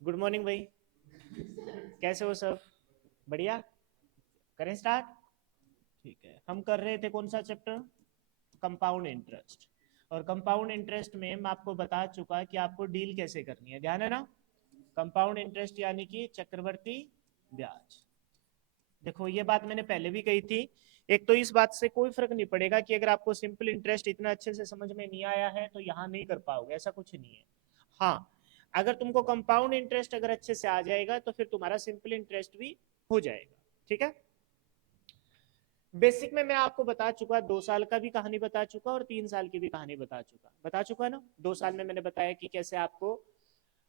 Good morning भाई। कैसे हो सब? बढ़िया। करें स्टार्ट। ठीक है, हम कर रहे थे कौन सा चैप्टर? Compound interest. और कंपाउंड इंटरेस्ट में मैं आपको बता चुका कि आपको डील कैसे करनी है, ध्यान है ना? कंपाउंड इंटरेस्ट यानी कि चक्रवर्ती ब्याज। देखो ये बात मैंने पहले भी कही थी। एक तो इस बात से कोई फर्क नहीं पड़ेगा कि अगर आपको सिंपल इंटरेस्ट इतना अच्छे से समझ में नहीं आया है तो यहाँ नहीं कर पाओगे, ऐसा कुछ नहीं है। हाँ, अगर तुमको कंपाउंड इंटरेस्ट अगर अच्छे से आ जाएगा तो फिर तुम्हारा सिंपल इंटरेस्ट भी हो जाएगा। ठीक है। बेसिक में मैं आपको बता चुका, 2 साल का भी कहानी बता चुका और 3 साल की भी कहानी बता चुका ना। 2 साल में मैंने बताया कि कैसे आपको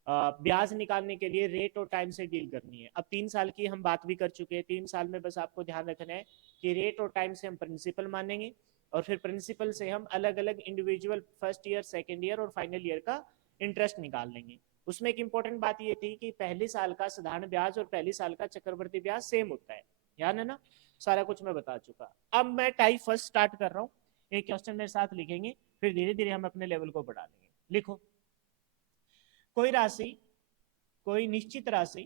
ब्याज निकालने के लिए रेट और टाइम से डील करनी है। अब 3 साल की हम बात भी कर चुके हैं। 3 साल में बस आपको ध्यान रखना है कि रेट और टाइम से हम प्रिंसिपल मानेंगे और फिर प्रिंसिपल से हम अलग अलग individual first year, second year और फाइनल ईयर का इंटरेस्ट निकाल लेंगे। उसमें एक इंपॉर्टेंट बात ये थी कि पहले साल का साधारण ब्याज और पहले साल का चक्रवर्ती ब्याज सेम होता है, याद है ना? सारा कुछ मैं बता चुका। अब मैं टाइप फर्स्ट स्टार्ट कर रहा हूँ। एक क्वेश्चन मेरे साथ लिखेंगे, फिर धीरे धीरे हम अपने लेवल को बढ़ा लेंगे। लिखो, कोई राशि, कोई निश्चित राशि,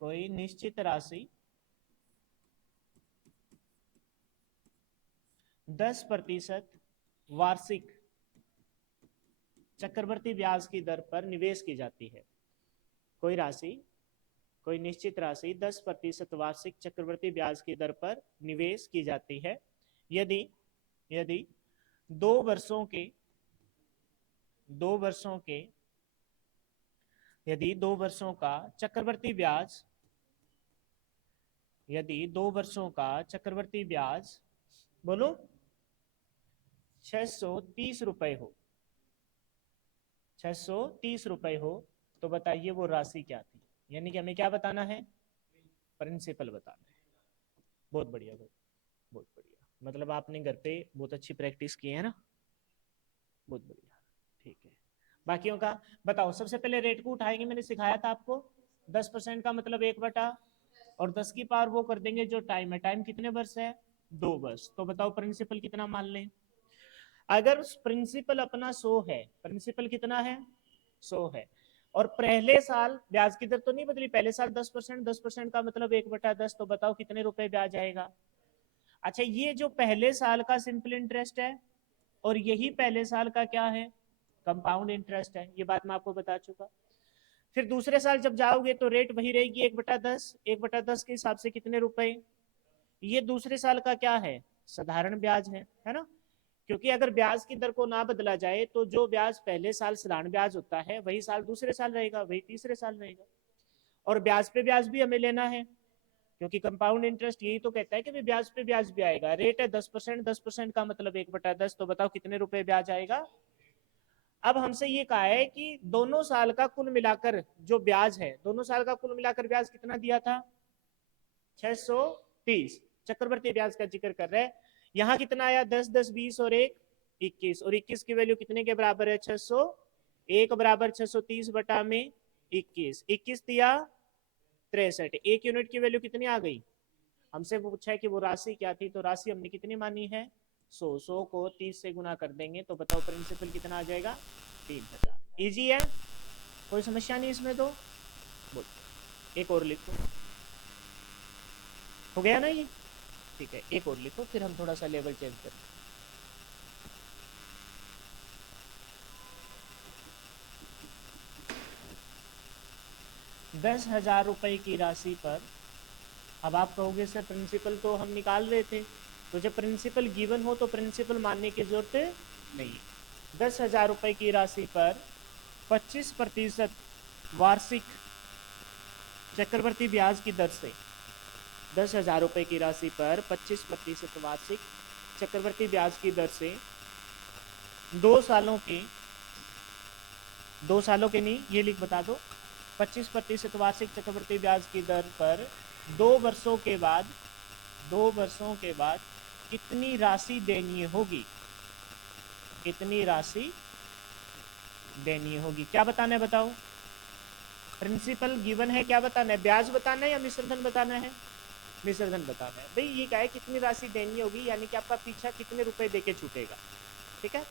कोई निश्चित राशि 10% वार्षिक चक्रवर्ती ब्याज की दर पर निवेश की जाती है। कोई राशि, कोई निश्चित राशि 10% वार्षिक चक्रवर्ती ब्याज की दर पर निवेश की जाती है यदि यदि 2 वर्षों के 2 वर्षों के यदि 2 वर्षों का चक्रवर्ती ब्याज यदि 2 वर्षों का चक्रवर्ती ब्याज, बोलो, 630 रुपए हो, 630 रुपए हो, तो बताइए वो राशि क्या थी? यानी कि हमें क्या बताना है? प्रिंसिपल बताना है। बहुत बढ़िया भाई, बहुत बढ़िया। मतलब आपने घर पे बहुत अच्छी प्रैक्टिस की है ना। बहुत बढ़िया। ठीक है, बाकियों का बताओ। सबसे पहले रेट को उठाएंगे, मैंने सिखाया था आपको। 10% का मतलब 1/, और 10 की पावर वो कर देंगे जो टाइम है। टाइम कितने वर्ष है? 2 वर्ष। तो बताओ प्रिंसिपल कितना मान लें? अगर प्रिंसिपल अपना 100 है, प्रिंसिपल कितना है? 100 है। और पहले साल ब्याज की दर तो नहीं बदली, पहले साल 10%, 10% का मतलब 1/10। तो बताओ कितने रुपए ब्याज आएगा? अच्छा, ये जो पहले साल का सिंपल इंटरेस्ट है और यही पहले साल का क्या है? कंपाउंड इंटरेस्ट है। ये बात मैं आपको बता चुका। फिर दूसरे साल जब जाओगे तो रेट वही रहेगी, 1/10। 1/10 के हिसाब से कितने रुपए? ये दूसरे साल का क्या है? साधारण ब्याज है ना? क्योंकि अगर ब्याज की दर को ना बदला जाए तो जो ब्याज पहले साल साधारण ब्याज होता है वही साल दूसरे साल रहेगा, वही तीसरे साल रहेगा। और ब्याज पे ब्याज भी हमें लेना है, क्योंकि कंपाउंड इंटरेस्ट यही तो कहता है कि ब्याज पे ब्याज भी आएगा। रेट है 10%, 10% का मतलब 1/10। तो बताओ कितने रुपए ब्याज आएगा? अब हमसे ये कहा है कि दोनों साल का कुल मिलाकर जो ब्याज है, दोनों साल का कुल मिलाकर ब्याज कितना दिया था? 630। चक्रवर्ती ब्याज का जिक्र कर रहे हैं। यहाँ कितना आया? 10, 10, 20 और 1, 21। और 21 की वैल्यू कितने के बराबर है? 600। 1 बराबर 630 बटा में 21, 21 दिया 63। 1 यूनिट की वैल्यू कितनी आ गई? हमसे पूछा है कि वो राशि क्या थी, तो राशि हमने कितनी मानी है? 100 को 30 से गुना कर देंगे तो बताओ प्रिंसिपल कितना आ जाएगा? 3000। इजी है, कोई समस्या नहीं इसमें तो। बोल, एक और लिखो। हो गया ना ये? ठीक है, एक और लिखो, फिर हम थोड़ा सा लेवल चेंज करें। ₹10,000 की राशि पर, अब आप कहोगे सर प्रिंसिपल तो हम निकाल रहे थे, तो जब प्रिंसिपल गिवन हो तो प्रिंसिपल मानने की जरूरत नहीं। 10,000 की राशि पर 25% वार्षिक चक्रवर्ती ब्याज की दर से, 10,000 की राशि पर 25% वार्षिक चक्रवर्ती ब्याज की दर से 2 सालों के, 2 सालों के नहीं, ये लिख बता दो। 25% वार्षिक चक्रवर्ती ब्याज की दर पर 2 वर्षों के बाद, 2 वर्षों के बाद कितनी राशि देनी होगी? कितनी राशि देनी होगी? क्या बताना है बताओ? प्रिंसिपल गिवन है, क्या बताना है? ब्याज बताना है या मिश्रधन बताना है? मिश्रधन बताना है। भाई ये क्या है, कितनी राशि देनी होगी, यानी कि आपका पीछा कितने रुपए देके छूटेगा। ठीक है।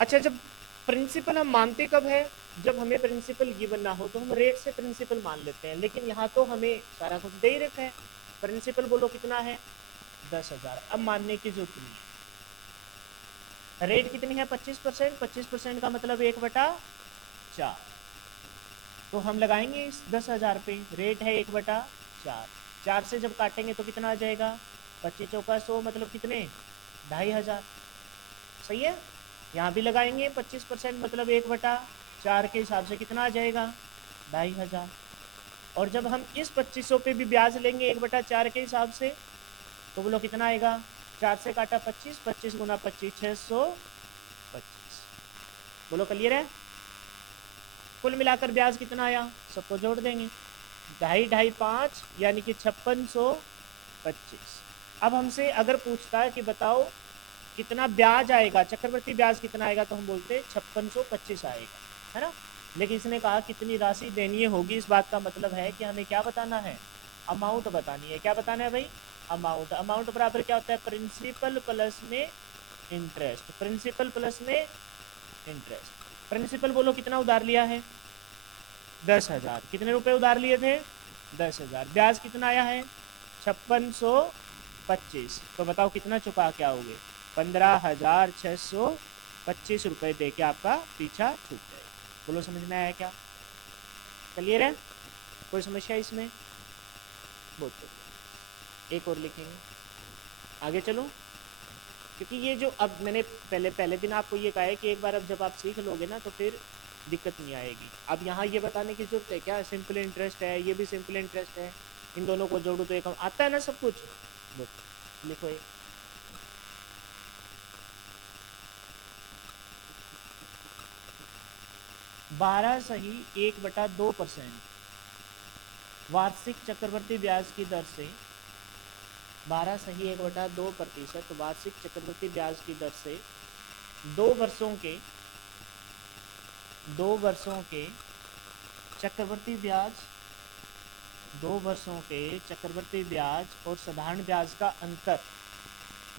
अच्छा, जब प्रिंसिपल हम मानते कब है? जब हमें प्रिंसिपल गिवन ना हो तो हम रेट से प्रिंसिपल मान लेते हैं, लेकिन यहाँ तो हमें सारा कुछ दे ही रखा है। प्रिंसिपल बोलो कितना है 10,000। अब मानने की जरूरत नहीं है। रेट कितनी है 25%। 25% का मतलब 1/4। तो हम लगाएंगे इस 10,000 पे, रेट है 1/4। 4 से जब काटेंगे तो कितना आ जाएगा 25 चौका 100, मतलब कितने 2,500। सही है। यहाँ भी लगाएंगे 25% मतलब 1/4 के हिसाब से कितना आ जाएगा 2,500। और जब हम इस 2500 पे भी ब्याज लेंगे 1/4 के हिसाब से तो बोलो कितना आएगा। 4 से काटा 25, 25 गुना 25 625। बोलो क्लियर है। कुल मिलाकर ब्याज कितना आया, सबको जोड़ देंगे 2.5 2.5 5 यानी कि 5625। अब हमसे अगर पूछता है कि बताओ कितना ब्याज आएगा, चक्रवर्ती ब्याज कितना आएगा, तो हम बोलते 5625 आएगा, है ना। लेकिन इसने कहा कितनी राशि देनी होगी, इस बात का मतलब है कि हमें क्या बताना है, अमाउंट बतानी है। क्या बताना है भाई, अमाउंट। अमाउंट बराबर क्या होता है, प्रिंसिपल प्लस में इंटरेस्ट। प्रिंसिपल प्लस में इंटरेस्ट। प्रिंसिपल बोलो कितना उधार लिया है 10,000। कितने रुपए उधार लिए थे 10,000। ब्याज कितना आया है 5625। तो बताओ कितना चुका के आओगे 15,625 रुपए दे के आपका पीछा छूट जाएगा। बोलो समझ में आया क्या, क्लियर है, कोई समस्या इसमें। बहुत बढ़िया। एक और लिखेंगे, आगे चलो। क्योंकि ये जो अब मैंने पहले दिन आपको ये कहा है कि एक बार अब जब आप सीख लोगे ना तो फिर दिक्कत नहीं आएगी। अब यहाँ ये बताने की जरूरत है क्या, सिंपल इंटरेस्ट है, ये भी सिंपल इंटरेस्ट है, इन दोनों को जोड़ो तो एक आता है ना सब कुछ। लिखो एक 12 सही 1/2% वार्षिक चक्रवर्ती ब्याज की दर से 12 सही 1/2% वार्षिक चक्रवर्ती ब्याज की दर से 2 वर्षों के चक्रवर्ती ब्याज 2 वर्षों के चक्रवर्ती ब्याज और साधारण ब्याज का अंतर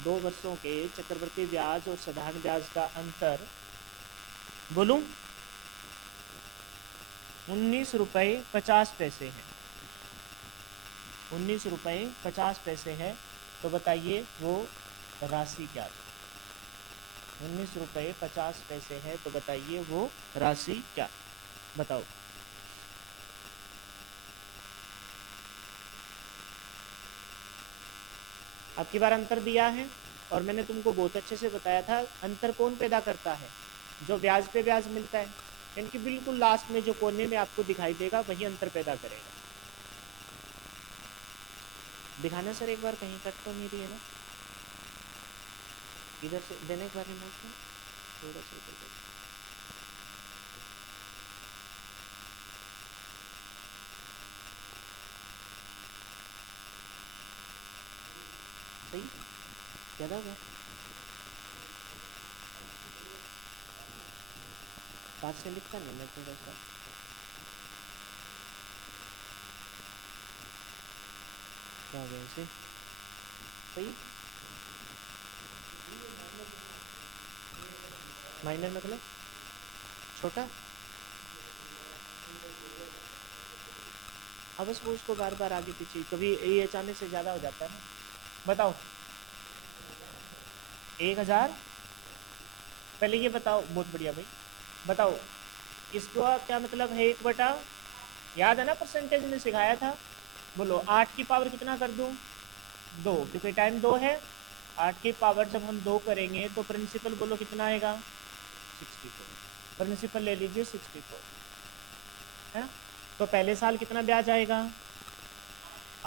2 वर्षों के चक्रवर्ती ब्याज और साधारण ब्याज का अंतर बोलूं 19 रुपये 50 पैसे है। 19 रुपये 50 पैसे है। तो बताइए वो राशि क्या है। 19 रुपये 50 पैसे है, तो बताइए वो राशि क्या, बताओ। अब की बार अंतर दिया है और मैंने तुमको बहुत अच्छे से बताया था अंतर कौन पैदा करता है, जो ब्याज पे ब्याज मिलता है, यानी कि बिल्कुल लास्ट में जो कोने में आपको दिखाई देगा वही अंतर पैदा करेगा। दिखाना सर एक बार, कहीं कट तो नहीं रही है ना, इधर से देने के बारे में थोड़ा सा सही ज़्यादा होगा। पास से लिखता नहीं मैं थोड़ा सा, क्या हो गया इसे सही। माइनर मतलब छोटा, अब बस वो उसको बार बार आगे पीछे, कभी ये अचानक से ज़्यादा हो जाता है ना। बताओ 1,000, पहले ये बताओ, बहुत बढ़िया भाई, बताओ इसका क्या मतलब है 1/, याद है ना परसेंटेज में सिखाया था। बोलो 8 की पावर कितना कर दूं 2, क्योंकि टाइम 2 है। 8 की पावर जब हम 2 करेंगे तो प्रिंसिपल बोलो कितना आएगा 64। प्रिंसिपल ले लीजिए 64 है। तो पहले साल कितना ब्याज आएगा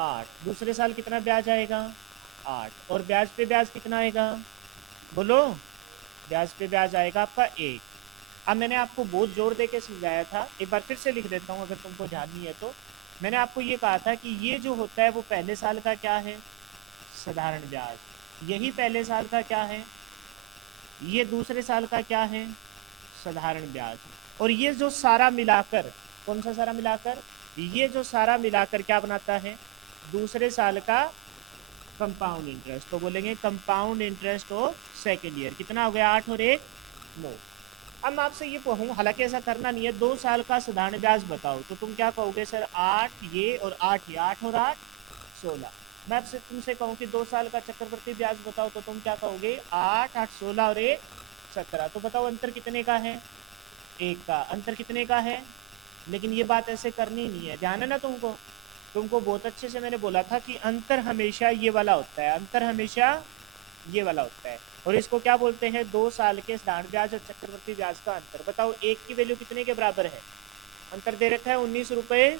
8, दूसरे साल कितना ब्याज आएगा 8, और ब्याज पे ब्याज कितना आएगा बोलो, ब्याज पे ब्याज आएगा आपका 1। अब मैंने आपको बहुत जोर दे के समझाया था, एक बार फिर से लिख देता हूँ अगर तुमको ध्यान नहीं है तो। मैंने आपको ये कहा था कि ये जो होता है वो पहले साल का क्या है साधारण ब्याज, यही पहले साल का क्या है, ये दूसरे साल का क्या है साधारण ब्याज, और ये जो सारा मिलाकर, कौन सा सारा मिलाकर, ये जो सारा मिलाकर क्या बनाता है दूसरे साल का कंपाउंड इंटरेस्ट। तो बोलेंगे compound interest of second year. कितना हो गया 8 और 1 9। अब मैं आपसे ये कहूँ, हालांकि ऐसा करना नहीं है, 2 साल का साधारण ब्याज बताओ, तो तुम क्या कहोगे सर? 8 ये और 8 ये, 8 और 8 16। मैं आपसे तुमसे कहूँ कि 2 साल का चक्रवृद्धि ब्याज बताओ, तो तुम क्या कहोगे? 8 8 16 और 1 17। तो बताओ अंतर कितने का है? 1 का। अंतर कितने का है? लेकिन ये बात ऐसे करनी नहीं है, ध्यान है ना तुमको? तुमको बहुत अच्छे से मैंने बोला था कि अंतर हमेशा ये वाला होता है, अंतर हमेशा ये वाला होता है। और इसको क्या बोलते हैं? 2 साल के साधारण ब्याज और चक्रवृद्धि ब्याज का अंतर। बताओ एक की वैल्यू कितने के बराबर है? अंतर दे रखा है 19 रुपए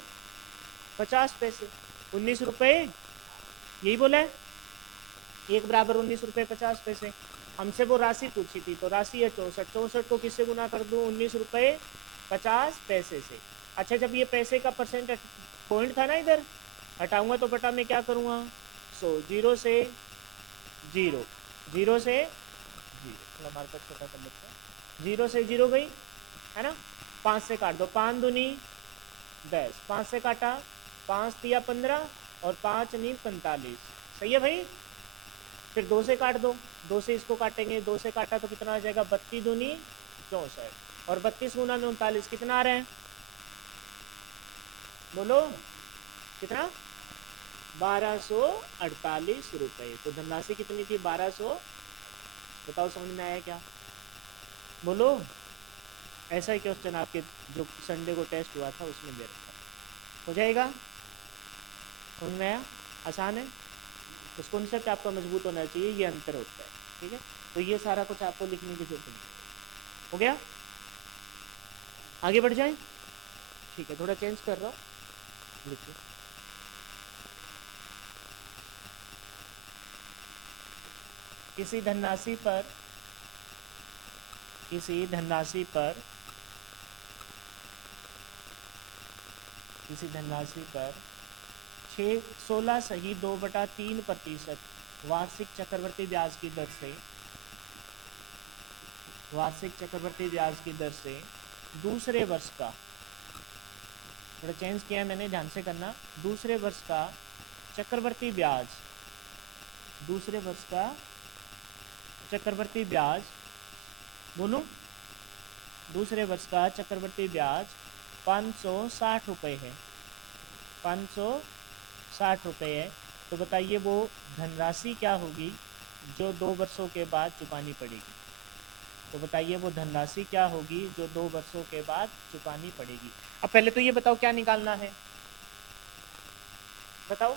50 पैसे। 19 रुपए, यही बोला है, एक बराबर 19 रुपए 50 पैसे। हमसे वो राशि पूछी थी, तो राशि है 64। 64 को किससे गुना कर दूं? 19 रुपए 50 पैसे से। अच्छा, जब ये पैसे का परसेंट पॉइंट था ना, इधर हटाऊंगा तो बटा में क्या करूंगा? 100। जीरो से जीरो, जीरो से जीरो, हमारे पास छोटा सा बच्चा, जीरो से जीरो गई है ना। 5 से काट दो, 5 दूनी 10, 5 से काटा, 5 तिया 15 और 5 नी 45। सही है भाई। फिर 2 से काट दो, 2 से इसको काटेंगे, 2 से काटा तो कितना आ जाएगा? 32 दूनी 64 और 32 गुना में 39 कितना आ रहा है? बोलो कितना? 1248 रुपए। तो धनराशि कितनी थी? 1200। बताओ समझ में आया क्या? बोलो। ऐसा ही क्वेश्चन आपके जो संडे को टेस्ट हुआ था उसमें दे रखा हो जाएगा। समझ में आया? आसान है। उस कॉन्सेप्ट आपका मजबूत होना चाहिए, ये अंतर होता है। ठीक है, तो ये सारा कुछ आपको लिखने की जरूरत नहीं। हो गया? आगे बढ़ जाए? ठीक है, थोड़ा चेंज कर रहा हूँ, लिखिए। किसी धनराशि पर, किसी धनराशि पर, किसी धनराशि पर 16 सही 2/3% वार्षिक चक्रवृद्धि ब्याज की दर से, वार्षिक चक्रवृद्धि ब्याज की दर से दूसरे वर्ष का, थोड़ा चेंज किया है मैंने, ध्यान से करना, दूसरे वर्ष का चक्रवृद्धि ब्याज, दूसरे वर्ष का चक्रवृद्धि ब्याज, बोलूं, दूसरे वर्ष का चक्रवृद्धि ब्याज 560 रुपये है, 560 रुपये है। तो बताइए वो धनराशि क्या होगी जो 2 वर्षों के बाद चुकानी पड़ेगी? तो बताइए वो धनराशि क्या होगी जो 2 वर्षों के बाद चुकानी पड़ेगी? अब पहले तो ये बताओ क्या निकालना है? बताओ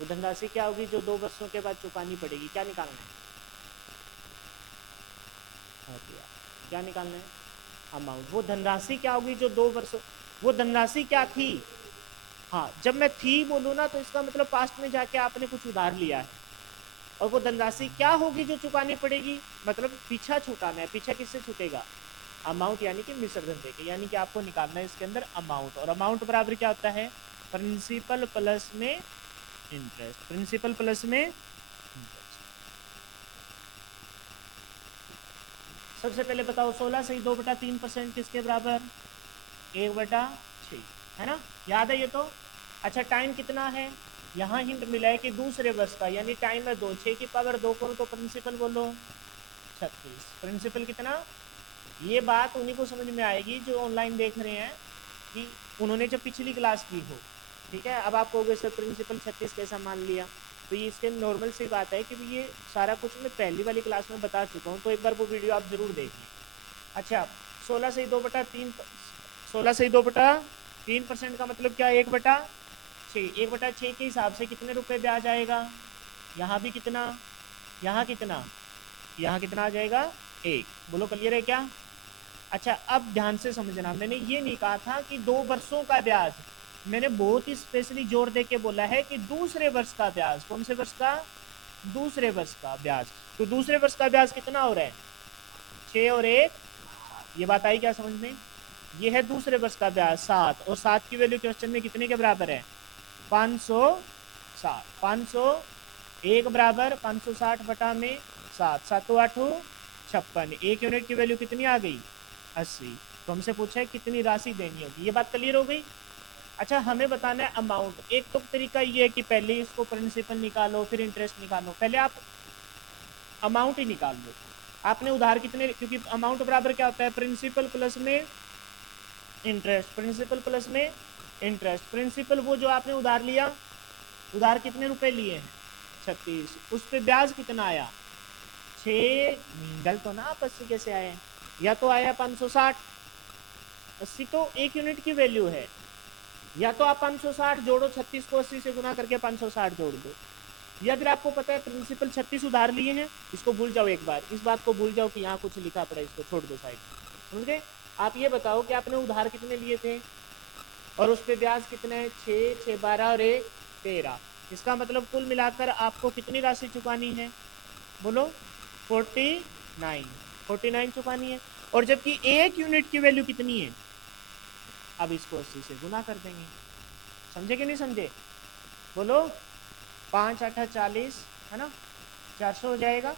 वो धनराशि क्या होगी जो 2 वर्षों के बाद चुकानी पड़ेगी? क्या निकालना है? क्या निकालना है? अमाउंट। वो धनराशि क्या होगी जो 2 वर्षों, वो धनराशि क्या थी? हाँ, जब मैं थी बोलूँ ना तो इसका मतलब पास्ट में जाके आपने कुछ उधार लिया है। और वो धनराशि क्या होगी जो चुकानी पड़ेगी? मतलब पीछा छुटाना है। पीछा किससे छूटेगा? अमाउंट, यानी कि मिश्रधन देके, यानी कि आपको निकालना है इसके अंदर अमाउंट। और अमाउंट बराबर क्या होता है? प्रिंसिपल प्लस में इंटरेस्ट, प्रिंसिपल प्लस में इंटरेस्ट। सबसे पहले बताओ 16 से 2/3% किसके बराबर? 1/6, है ना? याद है ये तो? अच्छा, टाइम कितना है? यहाँ हिंट मिला है कि दूसरे वर्ष का, यानी टाइम है 2, 6 की पावर 2 करो तो प्रिंसिपल बोलो 36। प्रिंसिपल कितना? ये बात उन्हीं को समझ में आएगी जो ऑनलाइन देख रहे हैं, कि उन्होंने जब पिछली क्लास की हो। ठीक है, अब आप कहोगे सर प्रिंसिपल 36 कैसा मान लिया? तो ये इसके नॉर्मल सी बात है कि ये सारा कुछ मैं पहली वाली क्लास में बता चुका हूँ, तो एक बार वो वीडियो आप जरूर देख लें। अच्छा, 16 से 2/3, 16 से 2/3% का मतलब क्या? 1/6। 1/6 के हिसाब से कितने रुपए ब्याज आएगा? यहाँ भी कितना, यहाँ कितना, यहाँ कितना आ जाएगा? 1। बोलो क्लियर है क्या? अच्छा, अब ध्यान से समझना, मैंने ये नहीं कहा था कि 2 वर्षों का ब्याज, मैंने बहुत ही स्पेशली जोर दे के बोला है कि दूसरे वर्ष का ब्याज। कौन से वर्ष का? दूसरे वर्ष का ब्याज। तो दूसरे वर्ष का ब्याज कितना हो रहा है? 6 और 1, ये बात आई क्या समझ में? ये है दूसरे वर्ष का ब्याज 7, और 7 की वैल्यू क्वेश्चन में कितने के बराबर है? 560। 501 बराबर 560 बटा में 7, 7 8 56। 1 यूनिट की वैल्यू कितनी आ गई? 80। तो हमसे पूछा है कितनी राशि देनी होगी। ये बात क्लियर हो गई? अच्छा, हमें बताना है अमाउंट। एक तो तरीका ये है कि पहले इसको प्रिंसिपल निकालो फिर इंटरेस्ट निकालो। पहले आप अमाउंट ही निकाल लो, आपने उधार कितने, क्योंकि अमाउंट बराबर क्या होता है, प्रिंसिपल प्लस में इंटरेस्ट, प्रिंसिपल प्लस में इंटरेस्ट। प्रिंसिपल वो जो आपने उधार लिया, उधार कितने रुपए लिए हैं, 36, उस पे ब्याज कितना आया, 6। गलत हो ना आप, 80 कैसे आए, या तो आया 560, 80 तो एक यूनिट की वैल्यू है, या तो आप 560 जोड़ो 36 को 80 से गुना करके 560 जोड़ दो, या फिर आपको पता है प्रिंसिपल 36 उधार लिए हैं, इसको भूल जाओ, एक बार इस बात को भूल जाओ कि यहाँ कुछ लिखा पड़ा, इसको छोड़ दो साइड में, समझ गए। आप ये बताओ कि आपने उधार कितने लिए थे और उस पे ब्याज कितने हैं, 6, 6 12 और 1 13। इसका मतलब कुल मिलाकर आपको कितनी राशि चुकानी है, बोलो, 49 चुकानी है। और जबकि एक यूनिट की वैल्यू कितनी है, अब इसको 80 से गुना कर देंगे, समझे कि नहीं समझे, बोलो, 5 8 40 है ना, 400 हो जाएगा,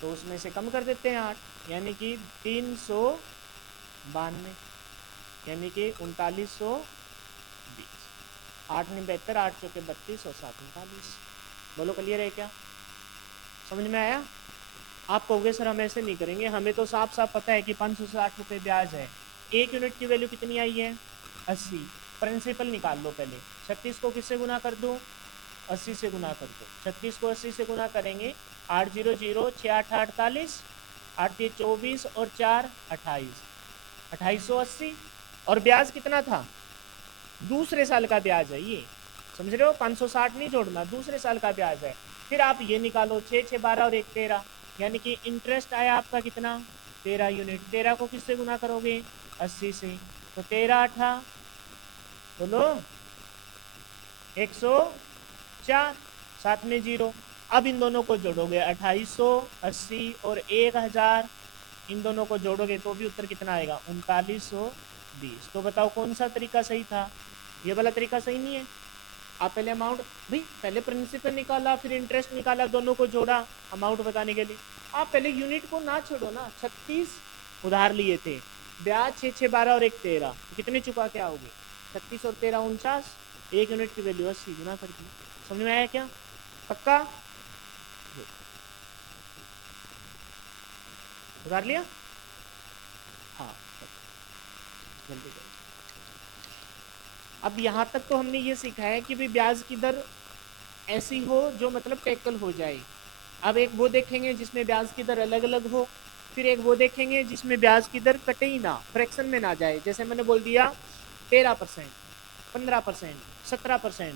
तो उसमें से कम कर देते हैं 8, यानी कि 392, यानी कि 3920, 8 9 72, 8 चौके 32 और 7 39। बोलो क्लियर है क्या, समझ में आया। आप कहोगे सर हम ऐसे नहीं करेंगे, हमें तो साफ साफ पता है कि 560 रुपये ब्याज है, एक यूनिट की वैल्यू कितनी आई है, 80, प्रिंसिपल निकाल लो पहले, 36 को किससे गुना कर दो, 80 से गुना कर दो, 36 को 80 से गुना करेंगे, 8 0 0 6 8 48, 8 ये 24 और 4 28, 2880। और ब्याज कितना था, दूसरे साल का ब्याज है ये, समझ रहे हो, 560 नहीं जोड़ना, दूसरे साल का ब्याज है। फिर आप ये निकालो, 6 6 12 और 1 13, यानी कि इंटरेस्ट आया आपका कितना, 13 यूनिट। 13 को किससे गुना करोगे, 80 से, तो 13 8, बोलो 104, साथ में 0। अब इन दोनों को जोड़ोगे, 2880 और 1000, इन दोनों को जोड़ोगे तो भी उत्तर कितना आएगा, 3920। तो बताओ कौन सा तरीका सही था, ये वाला तरीका सही नहीं है। आप पहले अमाउंट, भाई पहले प्रिंसिपल निकाला फिर इंटरेस्ट निकाला, दोनों को जोड़ा अमाउंट बताने के लिए। आप पहले यूनिट को ना छोड़ो ना, 36 उधार लिए थे, ब्याज 6 6 12 और 1 13, कितने चुका के आओगे, 36 और 13 49, एक यूनिट की वैल्यू 80, गुना कर दी। समझ में आया क्या, पक्का, उधार लिया, हाँ जल्दी करो। अब यहाँ तक तो हमने ये सीखा है कि भी ब्याज की दर ऐसी हो जो मतलब टैकल हो जाए। अब एक वो देखेंगे जिसमें ब्याज की दर अलग अलग हो, फिर एक वो देखेंगे जिसमें ब्याज की दर कटे ही ना, फ्रैक्शन में ना जाए, जैसे मैंने बोल दिया 13%, 15%, 17%।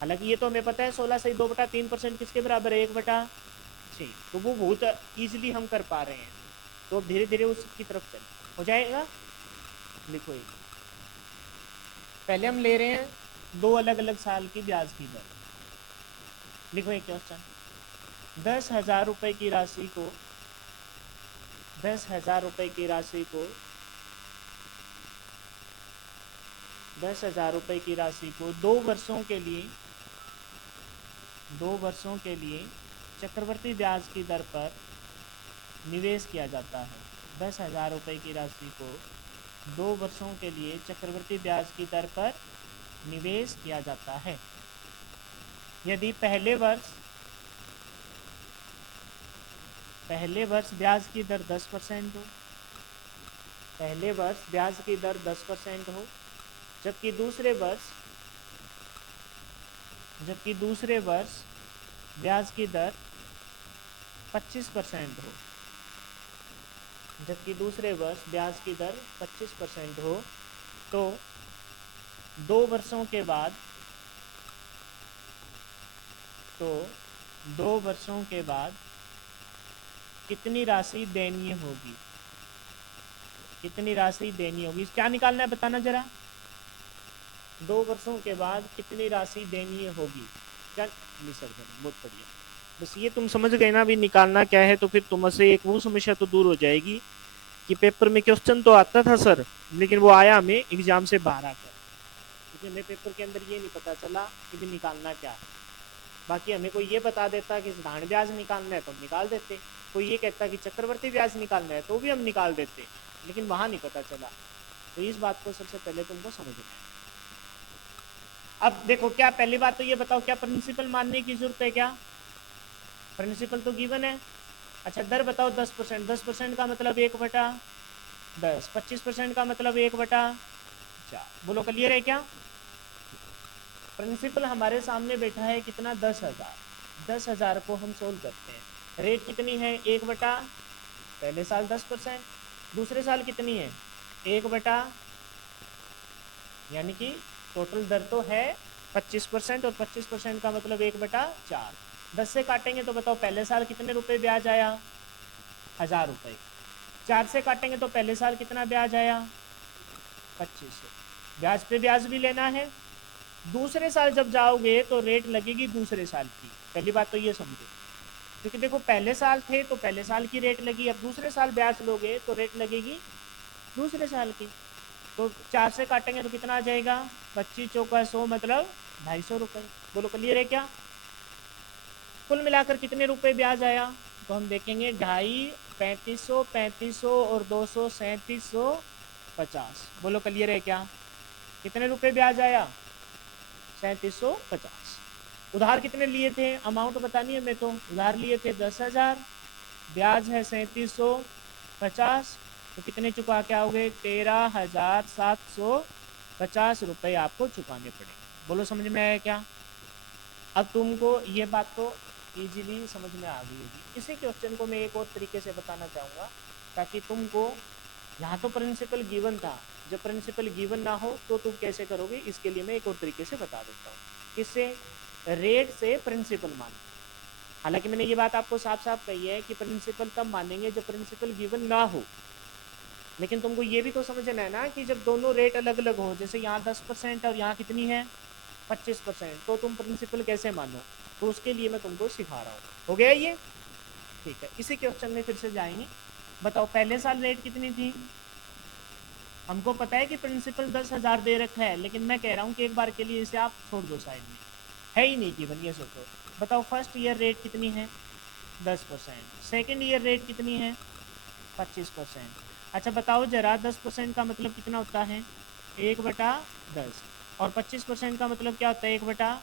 हालांकि ये तो हमें पता है 16 से 2/3% किसके बराबर है, 1/6, तो वो बहुत ईजिली हम कर पा रहे हैं। तो धीरे धीरे उसकी तरफ चल हो जाएगा। लिखो ये, पहले हम ले रहे हैं 2 अलग अलग साल की ब्याज की दर। लिखो एक क्वेश्चन, 10,000 रुपए की राशि को, 10,000 रुपए की राशि को, 10,000 रुपए की राशि को 2 वर्षों के लिए, 2 वर्षों के लिए चक्रवर्ती ब्याज की दर पर निवेश किया जाता है। 10,000 रुपए की राशि को 2 वर्षों के लिए चक्रवर्ती ब्याज की दर पर निवेश किया जाता है। यदि पहले वर्ष ब्याज की दर 10% हो, पहले वर्ष ब्याज की दर 10% हो, जबकि दूसरे वर्ष ब्याज की दर 25% हो, जबकि दूसरे वर्ष ब्याज की दर 25% हो, तो 2 वर्षों के बाद, तो 2 वर्षों के बाद कितनी राशि देनीय होगी, कितनी राशि देनी होगी, क्या निकालना है बताना जरा, 2 वर्षों के बाद कितनी राशि देनीय होगी, क्या विसर्जन, बहुत बढ़िया। बस ये तुम समझ गए ना अभी निकालना क्या है, तो फिर तुमसे एक वो समस्या तो दूर हो जाएगी कि पेपर में क्वेश्चन तो आता था सर, लेकिन वो आया हमें एग्जाम से बाहर आकर, क्योंकि हमें पेपर के अंदर ये नहीं पता चला कि भी निकालना क्या है। बाकी हमें कोई ये बता देता कि धान ब्याज निकालना है तो हम निकाल देते, कोई ये कहता कि चक्रवर्ती ब्याज निकालना है तो भी हम निकाल देते, लेकिन वहां नहीं पता चला। तो इस बात को सबसे पहले तुमको समझना है। अब देखो, क्या पहली बात तो ये बताओ, क्या प्रिंसिपल मानने की जरूरत है, क्या प्रिंसिपल तो गिवन है, अच्छा दर बताओ 10%, 10% का मतलब 1/10, 25% का मतलब 1/4। बोलो क्लियर है क्या? प्रिंसिपल हमारे सामने बैठा है कितना, 10,000। 10,000 को हम सोल्व करते हैं। रेट कितनी है, 1/, पहले साल 10%, दूसरे साल कितनी है 1/, यानी कि टोटल दर तो है 25%, और 25% का मतलब 1/4। 10 से काटेंगे तो बताओ पहले साल कितने रुपए ब्याज आया, 1,000 रुपए। 4 से काटेंगे तो पहले साल कितना ब्याज आया, 25। ब्याज पे ब्याज भी लेना है। दूसरे साल जब जाओगे तो रेट लगेगी दूसरे साल की। पहली बात तो ये समझो, क्योंकि देखो पहले साल थे तो पहले साल की रेट लगी, अब दूसरे साल ब्याज लोगे तो रेट लगेगी दूसरे साल की। तो 4 से काटेंगे तो कितना आ जाएगा, 25 चौका 100 मतलब 250 रुपए। बोलो क्लियर है क्या? कुल मिलाकर कितने रुपए ब्याज आया, तो हम देखेंगे 250, 3500, 3500 और 200, 3750। बोलो क्लियर है क्या? कितने रुपए ब्याज आया, 3750। उधार कितने लिए थे, अमाउंट बतानी है मैं तो। उधार लिए थे 10,000, ब्याज है 3750, तो कितने चुका के आओगे, 13,750 रुपए आपको चुकाने पड़ेंगे। बोलो समझ में आया क्या? अब तुमको ये बात तो इजीली समझ में आ गई होगी। इसी क्वेश्चन को मैं एक और तरीके से बताना चाहूँगा, ताकि तुमको, यहाँ तो प्रिंसिपल गिवन था, जब प्रिंसिपल गिवन ना हो तो तुम कैसे करोगे, इसके लिए मैं एक और तरीके से बता देता हूँ। किससे, रेट से प्रिंसिपल मान। हालांकि मैंने ये बात आपको साफ साफ कही है कि प्रिंसिपल तब मानेंगे जब प्रिंसिपल गिवन ना हो, लेकिन तुमको ये भी तो समझना है ना कि जब दोनों रेट अलग अलग हो, जैसे यहाँ 10% और यहाँ कितनी है 25%, तो तुम प्रिंसिपल कैसे मानो, तो उसके लिए मैं तुमको सिखा रहा हूँ। हो गया ये? ठीक है, इसी क्वेश्चन में फिर से जाएंगे। बताओ पहले साल रेट कितनी थी, हमको पता है कि प्रिंसिपल 10,000 दे रखा है, लेकिन मैं कह रहा हूँ कि एक बार के लिए इसे आप छोड़ दो साइड में, है ही नहीं गिवन, ये सोचो। बताओ फर्स्ट ईयर रेट कितनी है, 10%। सेकेंड ईयर रेट कितनी है, 25%। अच्छा बताओ जरा 10% का मतलब कितना होता है, 1/10, और 25% का मतलब क्या होता है, 1/,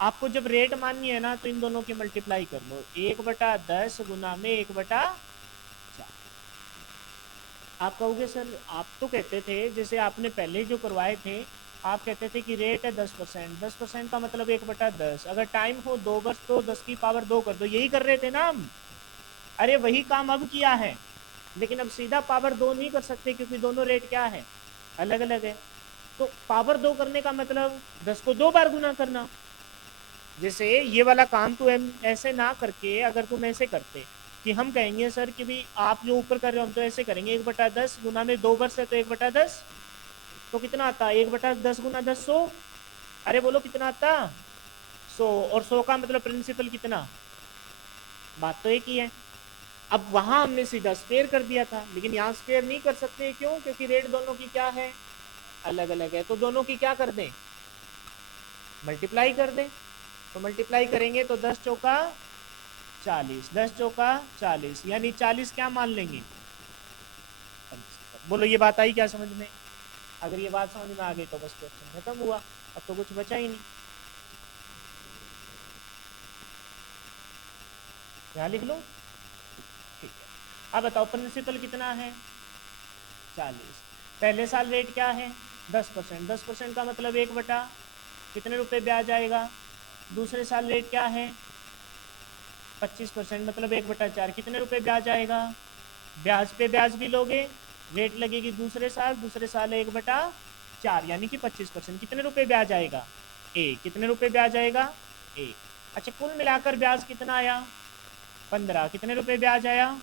आपको जब रेट माननी है ना तो इन दोनों की मल्टीप्लाई कर लो, 1/10 गुना में 1/4। आप कहोगे सर आप तो कहते थे, जैसे आपने पहले जो करवाए थे, आप कहते थे कि रेट है 10%, 10% का मतलब 1/10, अगर टाइम हो 2 वर्ष तो 10 की पावर 2 कर दो, यही कर रहे थे ना हम। अरे वही काम अब किया है, लेकिन अब सीधा पावर 2 नहीं कर सकते, क्योंकि दोनों रेट क्या है, अलग अलग है। तो पावर 2 करने का मतलब 10 को 2 बार गुना करना। जैसे ये वाला काम तो ऐसे ना करके अगर तुम ऐसे करते कि हम कहेंगे सर कि भी आप जो ऊपर कर रहे हो हम तो ऐसे करेंगे, 1/10 गुना में 2 वर्ष है तो 1/10, तो कितना आता है, 1/10 गुना 10 100। अरे बोलो कितना आता, 100, और 100 का मतलब प्रिंसिपल कितना, बात तो एक ही है। अब वहां हमने सीधा स्क्वायर कर दिया था, लेकिन यहाँ स्क्वायर नहीं कर सकते, क्यों, क्योंकि रेट दोनों की क्या है, अलग अलग है। तो दोनों की क्या कर दें, मल्टीप्लाई कर दें। तो मल्टीप्लाई करेंगे तो 10 चौका 40, 10 चौका 40, यानी 40 क्या मान लेंगे, बोलो ये बात आई क्या समझ में? अगर ये बात समझ में आ गई तो बस क्वेश्चन खत्म हुआ, अब तो कुछ बचा ही नहीं। यहाँ लिख लो, ठीक है। अब बताओ प्रिंसिपल कितना है, 40। पहले साल रेट क्या है, 10%, 10% का मतलब 1/, कितने रुपए ब्याज आएगा। दूसरे साल रेट क्या है, 25%, मतलब 1/4, कितने रुपए ब्याज आएगा। ब्याज पे ब्याज भी लोगे, रेट लगेगी दूसरे साल 1/4, यानी कि 25%, कितने रुपए ब्याज आएगा, एक। कितने रुपए ब्याज आएगा, एक। अच्छा कुल मिलाकर ब्याज कितना आया, 15। कितने रुपए ब्याज आया,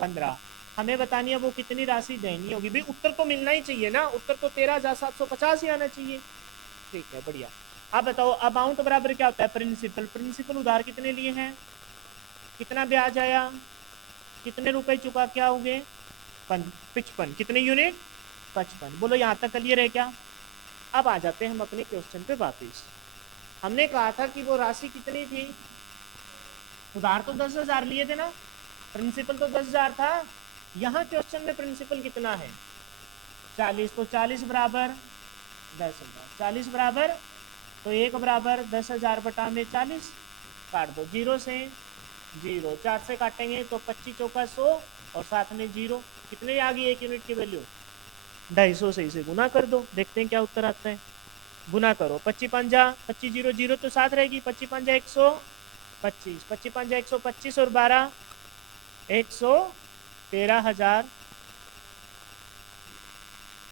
15। हमें बतानी है वो कितनी राशि देनी होगी। भाई उत्तर तो मिलना ही चाहिए ना, उत्तर तो 13,750 ही आना चाहिए। ठीक है बढ़िया। अब बताओ अमाउंट बराबर क्या होता है, प्रिंसिपल। प्रिंसिपल उधार कितने लिए हैं, कितना ब्याज आया, कितने रुपए चुका क्या होंगे, 55। कितने यूनिट, 55। बोलो यहाँ तक क्लियर है क्या? अब आ जाते हैं हम अपने क्वेश्चन पे वापिस। हमने कहा था कि वो राशि कितनी थी, उधार तो 10,000 लिए थे ना, प्रिंसिपल तो 10,000 था। यहाँ क्वेश्चन में प्रिंसिपल कितना है, 40। तो 40 बराबर 10,000, 40 बराबर तो 1 बराबर 10,000 बटा में 40, काट दो जीरो से जीरो, 4 से काटेंगे तो 25 चौका 100 और साथ में जीरो, कितने आ गई एक यूनिट की वैल्यू? 250 से इसे गुना कर दो, देखते हैं क्या उत्तर आता है। गुना करो, 25 पंजा 25, जीरो जीरो तो साथ रहेगी, 25 पंजा 125, 25 पंजा 125 और 12 113,000,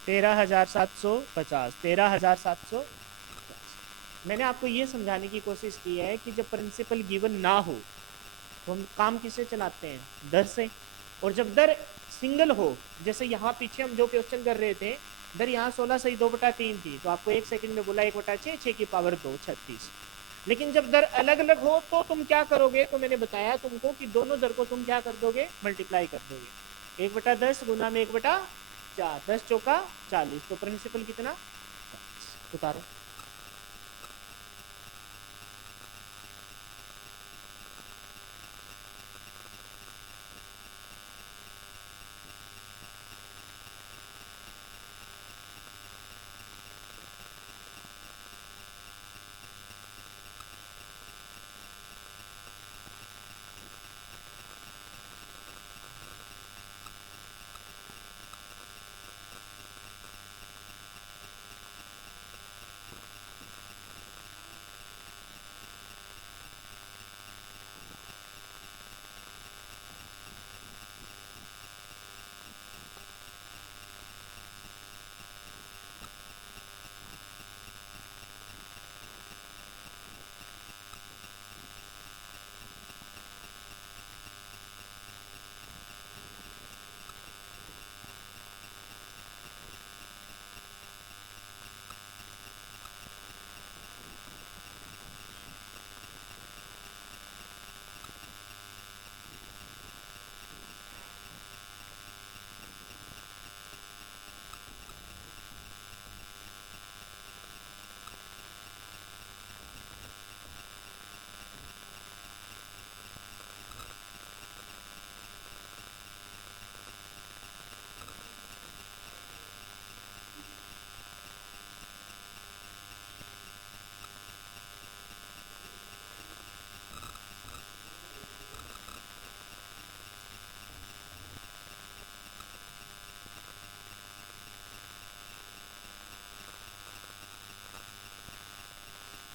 13,750, 13,700। मैंने आपको ये समझाने की कोशिश की है कि जब प्रिंसिपल गिवन ना हो तो हम काम किससे चलाते हैं? दर से। और जब दर सिंगल हो, जैसे यहाँ पीछे हम जो क्वेश्चन कर रहे थे, दर यहाँ 16 सही 2/3 थी, तो आपको एक सेकंड में बोला 1/6, 6 की पावर 2, 36। लेकिन जब दर अलग अलग हो तो तुम क्या करोगे? तो मैंने बताया तुमको कि दोनों दर को तुम क्या कर दोगे? मल्टीप्लाई कर दोगे। 1/10 गुना में 1/4, 10 चौका 40, तो प्रिंसिपल कितना? उतारो।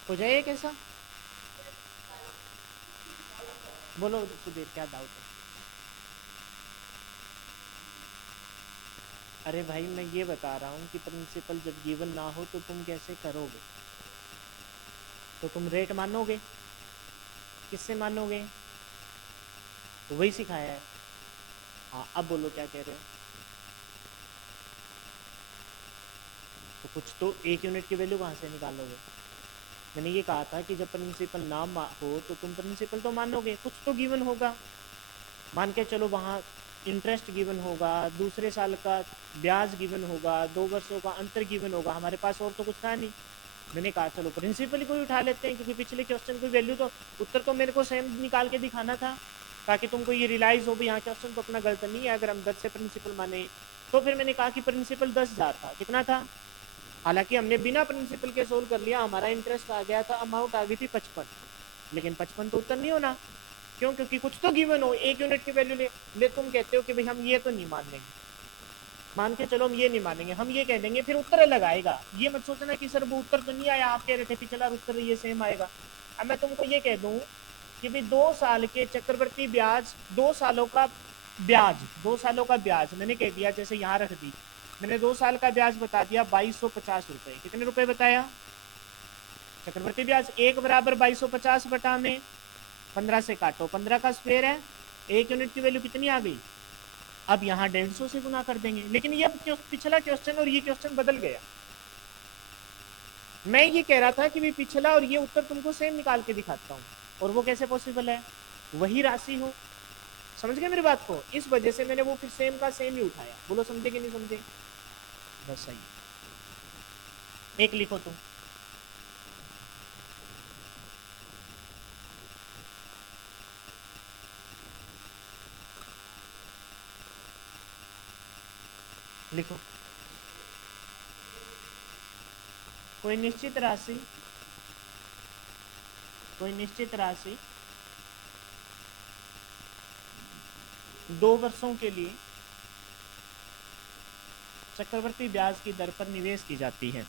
हो जाए कैसा? बोलो सुधीर, क्या डाउट है? अरे भाई मैं ये बता रहा हूँ कि प्रिंसिपल जब गिवन ना हो तो तुम कैसे करोगे? तो तुम रेट मानोगे? किससे मानोगे? तो वही सिखाया है। हाँ, अब बोलो क्या कह रहे हो? तो कुछ तो एक यूनिट की वैल्यू कहाँ से निकालोगे? मैंने ये कहा था कि जब प्रिंसिपल ना हो तो तुम प्रिंसिपल तो मानोगे, कुछ तो गिवन होगा। मान के चलो वहाँ इंटरेस्ट गिवन होगा, दूसरे साल का ब्याज गिवन होगा, 2 वर्षों का अंतर गिवन होगा, हमारे पास और तो कुछ था नहीं। मैंने कहा चलो प्रिंसिपल को ही उठा लेते हैं, क्योंकि पिछले क्वेश्चन की वैल्यू तो, उत्तर तो मेरे को सेम निकाल के दिखाना था, ताकि तुमको ये रियलाइज हो भी यहाँ क्वेश्चन तो अपना गलत नहीं है अगर हम 10 से प्रिंसिपल माने। तो फिर मैंने कहा कि प्रिंसिपल 10,000 था, कितना था? हालांकि हमने बिना प्रिंसिपल के सोल्व कर लिया, हमारा इंटरेस्ट आ गया था, अमाउंट आ गई थी 55, लेकिन 55 तो उत्तर नहीं होना। क्यों? क्योंकि कुछ तो गिवन हो, एक यूनिट की वैल्यू ले तुम कहते हो कि भाई हम ये तो नहीं मान लेंगे, मान के चलो हम ये नहीं मानेंगे, हम ये कह देंगे, फिर उत्तर अलग आएगा। ये मत सोचना कि सर वो उत्तर तो नहीं आया, आप कह रहे थे पिछला उत्तर ये सेम आएगा। अब मैं तुमको ये कह दूं कि भाई 2 साल के चक्रवृद्धि ब्याज, 2 सालों का ब्याज, 2 सालों का ब्याज मैंने कह दिया, जैसे यहाँ रख दी मैंने, 2 साल का ब्याज बता दिया 2250 रुपए। कितने रुपए बताया? चक्रवृद्धि ब्याज एक बराबर 2250 बटा में 15 से काटो, 15 का स्क्वायर है, एक यूनिट की वैल्यू कितनी आ गई? अब यहाँ 150 से गुना कर देंगे, लेकिन ये पिछला क्वेश्चन और ये क्वेश्चन बदल गया। मैं ये कह रहा था कि भी पिछला और ये उत्तर तुमको सेम निकाल के दिखाता हूँ, और वो कैसे पॉसिबल है? वही राशि हो। समझ गए मेरी बात को? इस वजह से मैंने वो फिर सेम का सेम ही उठाया। बोलो समझे कि नहीं समझे? बस सही। एक लिखो तुम। लिखो कोई निश्चित राशि, कोई निश्चित राशि 2 वर्षों के लिए चक्रवर्ती ब्याज की दर पर निवेश की जाती है।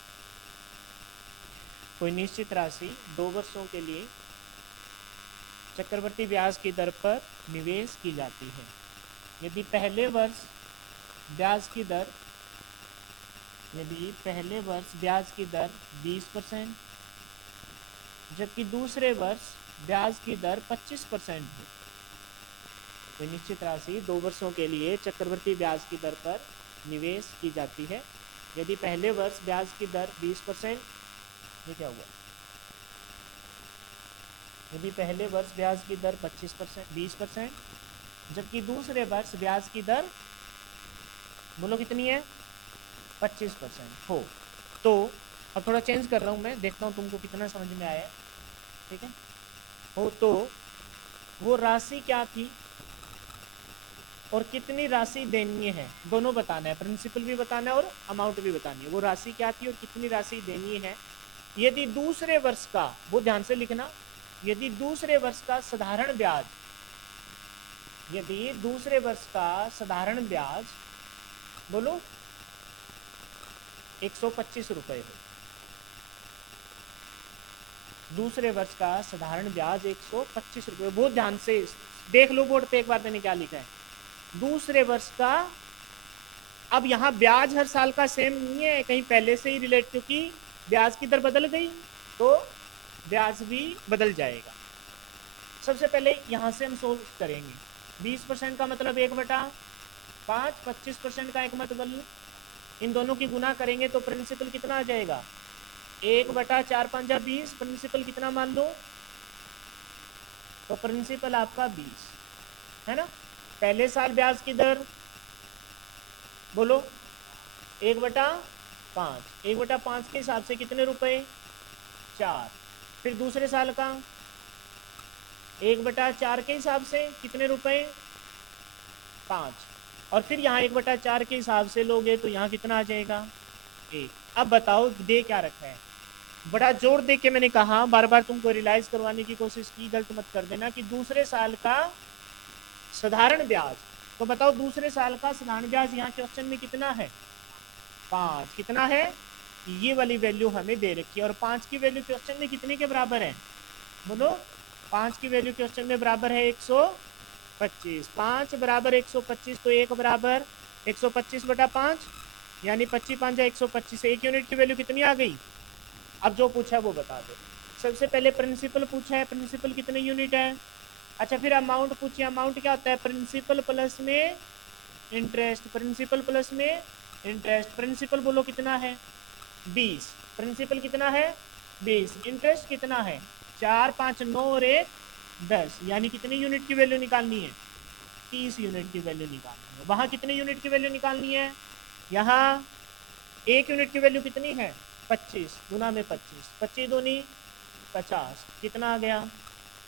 कोई निश्चित राशि 2 वर्षों के लिए चक्रवर्ती ब्याज की दर पर निवेश की जाती है। यदि पहले वर्ष ब्याज की दर 20%, जबकि दूसरे वर्ष ब्याज की दर 25% है। कोई निश्चित राशि 2 वर्षों के लिए चक्रवर्ती ब्याज की दर पर निवेश की जाती है। यदि पहले वर्ष ब्याज की दर 20%, ये क्या हुआ? यदि पहले वर्ष ब्याज की दर 20%, जबकि दूसरे वर्ष ब्याज की दर बोलो कितनी है? 25% हो, तो अब थोड़ा चेंज कर रहा हूं मैं, देखता हूं तुमको कितना समझ में आया। ठीक है, हो तो वो राशि क्या थी और कितनी राशि देनी है, दोनों बताना है। प्रिंसिपल भी बताना है और अमाउंट भी बतानी है। वो राशि क्या थी और कितनी राशि देनी है। यदि दूसरे वर्ष का, वो ध्यान से लिखना, यदि दूसरे वर्ष का साधारण ब्याज, यदि दूसरे वर्ष का साधारण ब्याज बोलो 125 रुपए है, दूसरे वर्ष का साधारण ब्याज 125 रुपए। बहुत ध्यान से देख लो बोर्ड पे एक बार मैंने क्या लिखा है। दूसरे वर्ष का, अब यहाँ ब्याज हर साल का सेम नहीं है, कहीं पहले से ही रिलेट, क्योंकि ब्याज की दर बदल गई तो ब्याज भी बदल जाएगा। सबसे पहले यहां से हम सोल्व करेंगे। 20% का मतलब 1/5, 25% का एक मतलब, इन दोनों की गुना करेंगे तो प्रिंसिपल कितना आ जाएगा? 1/4 5 20। प्रिंसिपल कितना मान लो? तो प्रिंसिपल आपका 20 है ना। पहले साल ब्याज की दर बोलो 1/5, 1/5 के हिसाब से कितने रुपए? 4। फिर दूसरे साल का 1/4 के हिसाब से कितने रुपए? 5। और फिर यहाँ 1/4 के हिसाब से लोगे तो यहाँ कितना आ जाएगा? 1। अब बताओ दे क्या रखा है? बड़ा जोर दे के मैंने कहा, बार बार तुमको रियलाइज करवाने की कोशिश की, गलत मत कर देना, कि दूसरे साल का साधारण ब्याज। तो बताओ दूसरे साल का साधारण ब्याज यहाँ क्वेश्चन में कितना है? 5। कितना है? ये वाली वैल्यू हमें दे रखी है। और 5 की वैल्यू क्वेश्चन में कितने के बराबर है? बोलो 5 की वैल्यू क्वेश्चन में बराबर है 125। 5 बराबर 125, तो 1 बराबर 125/5, यानी 25 5 125। 1 यूनिट की वैल्यू कितनी आ गई? अब जो पूछा है वो बता दो। सबसे पहले प्रिंसिपल पूछा है, प्रिंसिपल कितने यूनिट है? अच्छा, फिर अमाउंट पूछिए। अमाउंट क्या होता है? प्रिंसिपल प्लस में इंटरेस्ट, प्रिंसिपल प्लस में इंटरेस्ट। प्रिंसिपल बोलो कितना है? 20। प्रिंसिपल कितना है? 20। इंटरेस्ट कितना है? 4 5 9 और 1 10, यानी कितने यूनिट की वैल्यू निकालनी है? 30 यूनिट की वैल्यू निकालनी है। वहां कितने यूनिट की वैल्यू निकालनी है? यहाँ 1 यूनिट की वैल्यू कितनी है? 25 गुना में 25, 25 दूनी 50, कितना आ गया?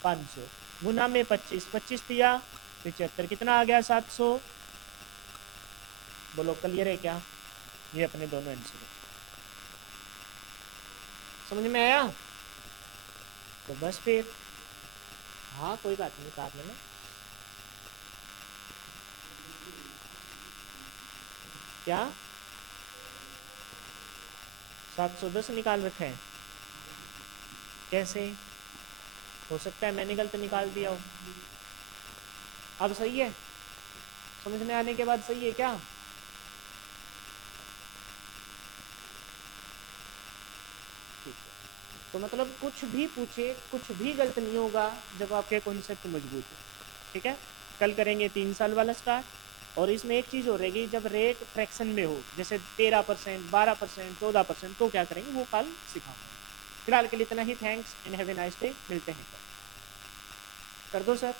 500 गुना में 25, 25 दिया 75, कितना आ गया? 700। बोलो क्लियर है क्या? ये अपने दोनों आंसर समझ में आया? तो बस फिर, हाँ कोई बात नहीं, काट लेना। क्या 710 निकाल रखे हैं? कैसे हो सकता है मैंने गलत निकाल दिया हो। अब सही है? समझ में आने के बाद सही है क्या? ठीक है, तो मतलब कुछ भी पूछे, कुछ भी गलत नहीं होगा जब आपके कॉन्सेप्ट मजबूत है। ठीक है, कल करेंगे 3 साल वाला स्टार्ट। और इसमें एक चीज़ हो रहेगी, जब रेट फ्रैक्शन में हो, जैसे 13%, 12%, 14%, तो क्या करेंगे वो कल सिखाऊंगा। फिलहाल के लिए इतना ही। Thanks and have a nice day. मिलते हैं, कर दो सर।